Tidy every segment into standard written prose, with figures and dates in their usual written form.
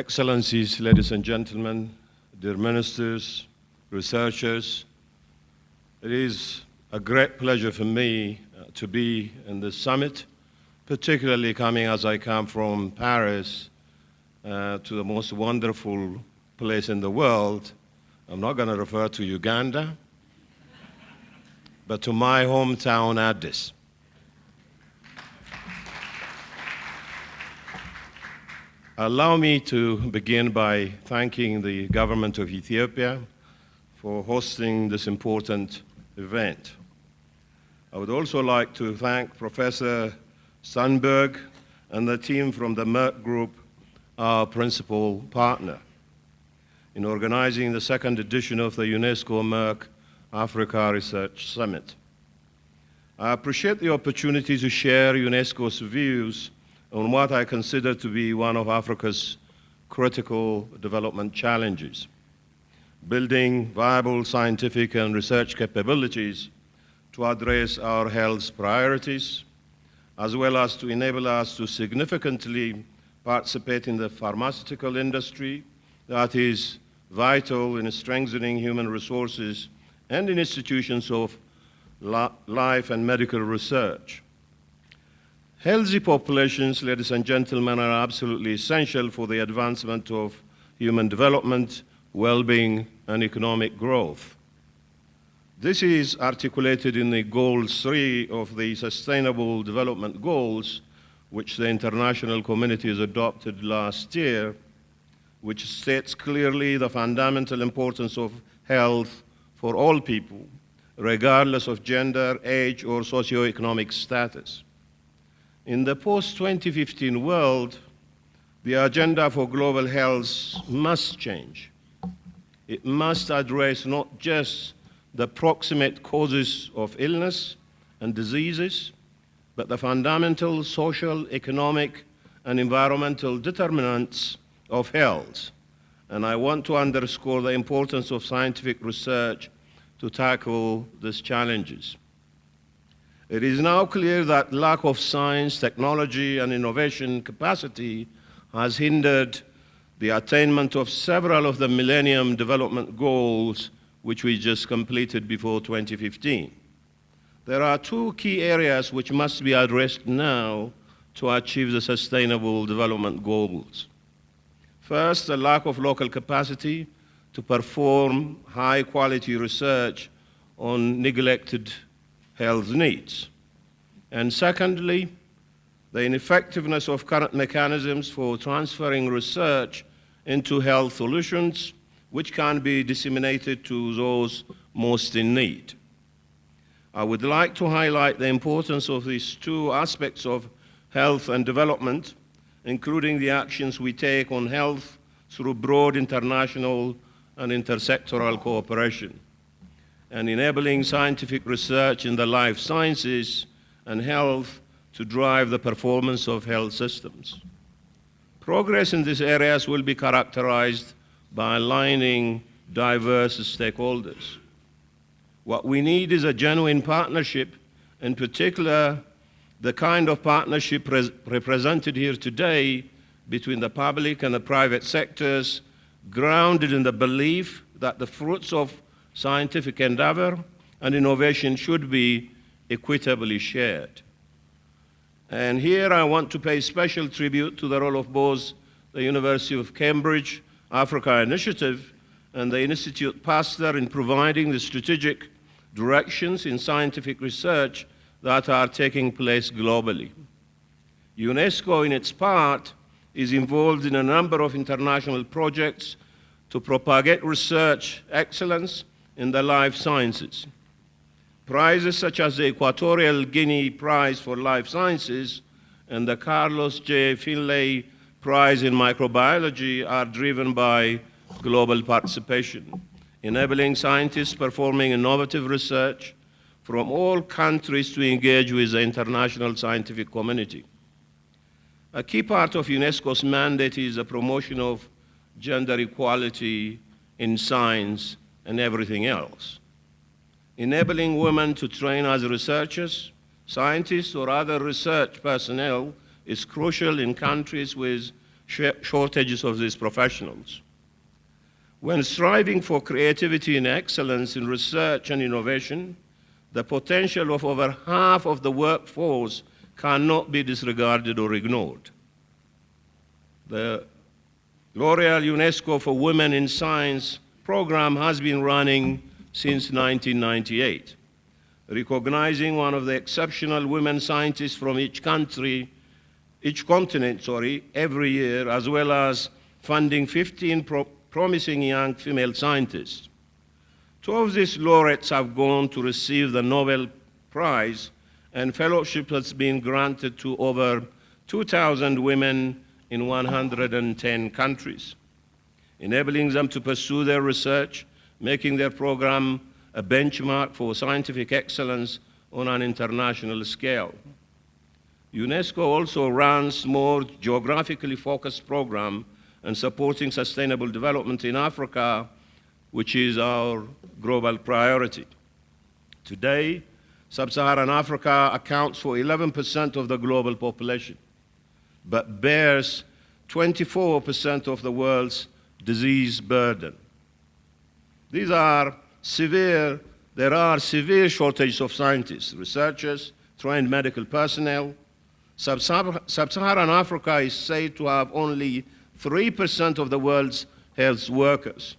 Excellencies, ladies and gentlemen, dear ministers, researchers, it is a great pleasure for me to be in this summit, particularly coming as I come from Paris to the most wonderful place in the world. I'm not going to refer to Uganda, but to my hometown, Addis. Allow me to begin by thanking the government of Ethiopia for hosting this important event. I would also like to thank Professor Sundberg and the team from the Merck Group, our principal partner, in organizing the second edition of the UNESCO Merck Africa Research Summit. I appreciate the opportunity to share UNESCO's views on what I consider to be one of Africa's critical development challenges: building viable scientific and research capabilities to address our health priorities, as well as to enable us to significantly participate in the pharmaceutical industry that is vital in strengthening human resources and in institutions of life and medical research. Healthy populations, ladies and gentlemen, are absolutely essential for the advancement of human development, well-being, and economic growth. This is articulated in the Goal 3 of the Sustainable Development Goals, which the international community has adopted last year, which states clearly the fundamental importance of health for all people, regardless of gender, age, or socioeconomic status. In the post-2015 world, the agenda for global health must change. It must address not just the proximate causes of illness and diseases, but the fundamental social, economic, and environmental determinants of health. And I want to underscore the importance of scientific research to tackle these challenges. It is now clear that lack of science, technology, and innovation capacity has hindered the attainment of several of the Millennium Development Goals, which we just completed before 2015. There are two key areas which must be addressed now to achieve the Sustainable Development Goals. First, the lack of local capacity to perform high-quality research on neglected health needs. And secondly, the ineffectiveness of current mechanisms for transferring research into health solutions, which can be disseminated to those most in need. I would like to highlight the importance of these two aspects of health and development, including the actions we take on health through broad international and intersectoral cooperation, and enabling scientific research in the life sciences and health to drive the performance of health systems. Progress in these areas will be characterized by aligning diverse stakeholders. What we need is a genuine partnership, in particular, the kind of partnership represented here today between the public and the private sectors, grounded in the belief that the fruits of scientific endeavor and innovation should be equitably shared. And here I want to pay special tribute to the role of both the University of Cambridge Africa Initiative and the Institute Pasteur in providing the strategic directions in scientific research that are taking place globally. UNESCO, in its part, is involved in a number of international projects to propagate research excellence in the life sciences. Prizes such as the Equatorial Guinea Prize for Life Sciences and the Carlos J. Finlay Prize in Microbiology are driven by global participation, enabling scientists performing innovative research from all countries to engage with the international scientific community. A key part of UNESCO's mandate is the promotion of gender equality in science and everything else. Enabling women to train as researchers, scientists, or other research personnel is crucial in countries with shortages of these professionals. When striving for creativity and excellence in research and innovation, the potential of over half of the workforce cannot be disregarded or ignored. The L'Oréal UNESCO for Women in Science program has been running since 1998, recognizing one of the exceptional women scientists from each continent, every year, as well as funding 15 promising young female scientists. 2 of these laureates have gone to receive the Nobel Prize, and fellowship has been granted to over 2,000 women in 110 countries, enabling them to pursue their research, making their program a benchmark for scientific excellence on an international scale. UNESCO also runs more geographically focused programs and supporting sustainable development in Africa, which is our global priority. Today, Sub-Saharan Africa accounts for 11% of the global population, but bears 24% of the world's disease burden. There are severe shortages of scientists, researchers, trained medical personnel. Sub-Saharan Africa is said to have only 3% of the world's health workers,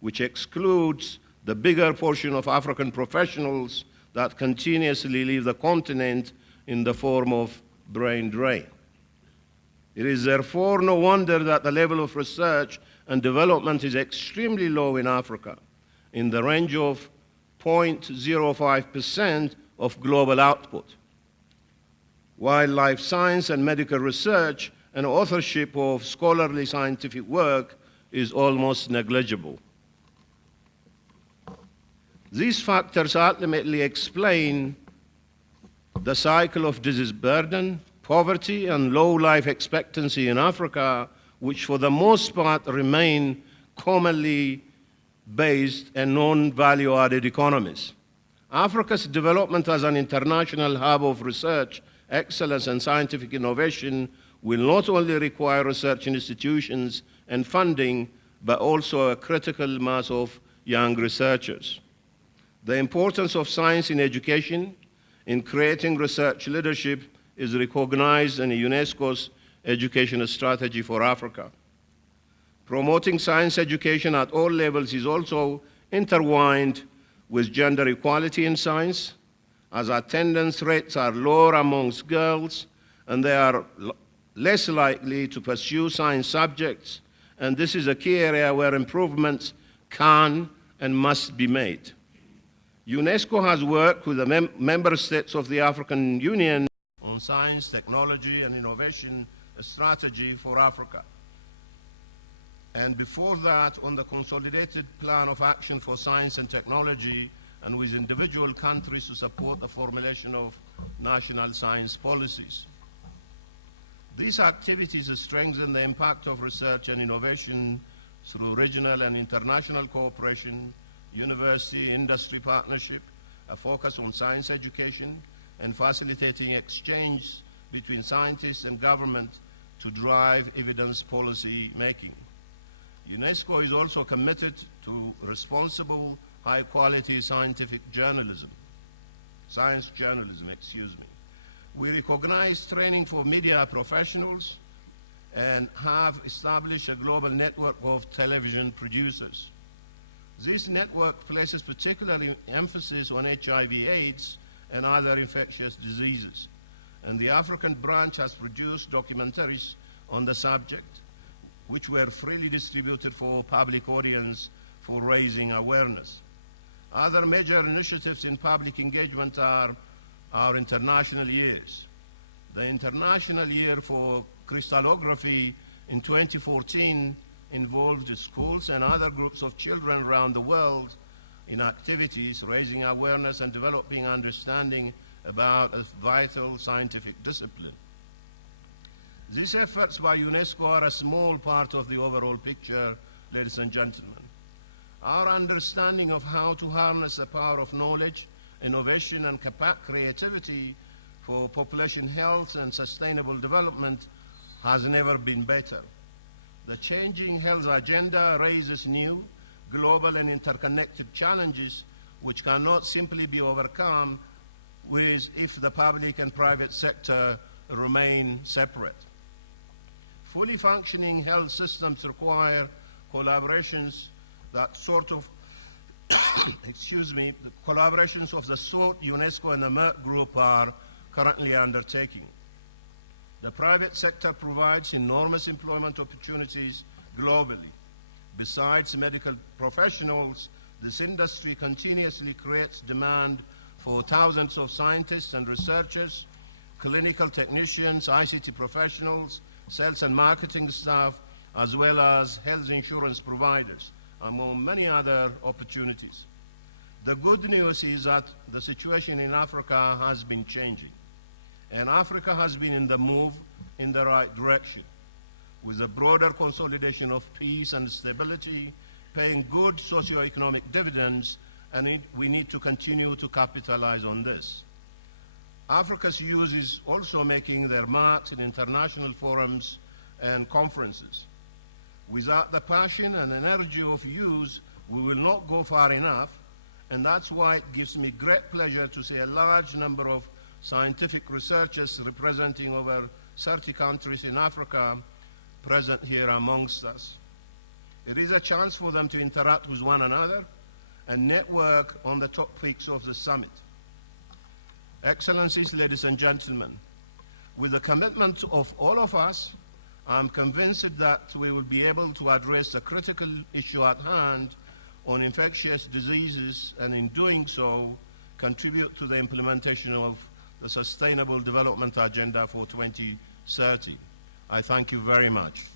which excludes the bigger portion of African professionals that continuously leave the continent in the form of brain drain. It is therefore no wonder that the level of research and development is extremely low in Africa, in the range of 0.05% of global output, while life science and medical research and authorship of scholarly scientific work is almost negligible. These factors ultimately explain the cycle of disease burden, poverty, and low life expectancy in Africa, which for the most part remain commonly based and non-value-added economies. Africa's development as an international hub of research, excellence, and scientific innovation will not only require research institutions and funding, but also a critical mass of young researchers. The importance of science in education, in creating research leadership, is recognized in UNESCO's education strategy for Africa. Promoting science education at all levels is also intertwined with gender equality in science, as attendance rates are lower amongst girls and they are less likely to pursue science subjects, and this is a key area where improvements can and must be made. UNESCO has worked with the member states of the African Union on science, technology, and innovation strategy for Africa. And before that, on the consolidated plan of action for science and technology, and with individual countries to support the formulation of national science policies. These activities strengthen the impact of research and innovation through regional and international cooperation, university-industry partnership, a focus on science education, and facilitating exchange between scientists and government to drive evidence policy making. UNESCO is also committed to responsible, high-quality scientific journalism, science journalism, excuse me. We recognize training for media professionals and have established a global network of television producers. This network places particular emphasis on HIV/AIDS and other infectious diseases, and the African branch has produced documentaries on the subject, which were freely distributed for public audience for raising awareness. Other major initiatives in public engagement are our international years. The International Year for Crystallography in 2014 involved schools and other groups of children around the world in activities raising awareness and developing understanding about a vital scientific discipline. These efforts by UNESCO are a small part of the overall picture, ladies and gentlemen. Our understanding of how to harness the power of knowledge, innovation, and creativity for population health and sustainable development has never been better. The changing health agenda raises new, global and interconnected challenges which cannot simply be overcome if the public and private sector remain separate. Fully functioning health systems require collaborations that sort of, the collaborations of the sort UNESCO and the Merck Group are currently undertaking. The private sector provides enormous employment opportunities globally. Besides medical professionals, this industry continuously creates demand for thousands of scientists and researchers, clinical technicians, ICT professionals, sales and marketing staff, as well as health insurance providers, among many other opportunities. The good news is that the situation in Africa has been changing, and Africa has been in the move in the right direction, with a broader consolidation of peace and stability, paying good socioeconomic dividends, and we need to continue to capitalize on this. Africa's youth is also making their marks in international forums and conferences. Without the passion and energy of youth, we will not go far enough, and that's why it gives me great pleasure to see a large number of scientific researchers representing over 30 countries in Africa present here amongst us. It is a chance for them to interact with one another and network on the topics of the summit. Excellencies, ladies and gentlemen, with the commitment of all of us, I'm convinced that we will be able to address the critical issue at hand on infectious diseases, and in doing so, contribute to the implementation of the Sustainable Development Agenda for 2030. I thank you very much.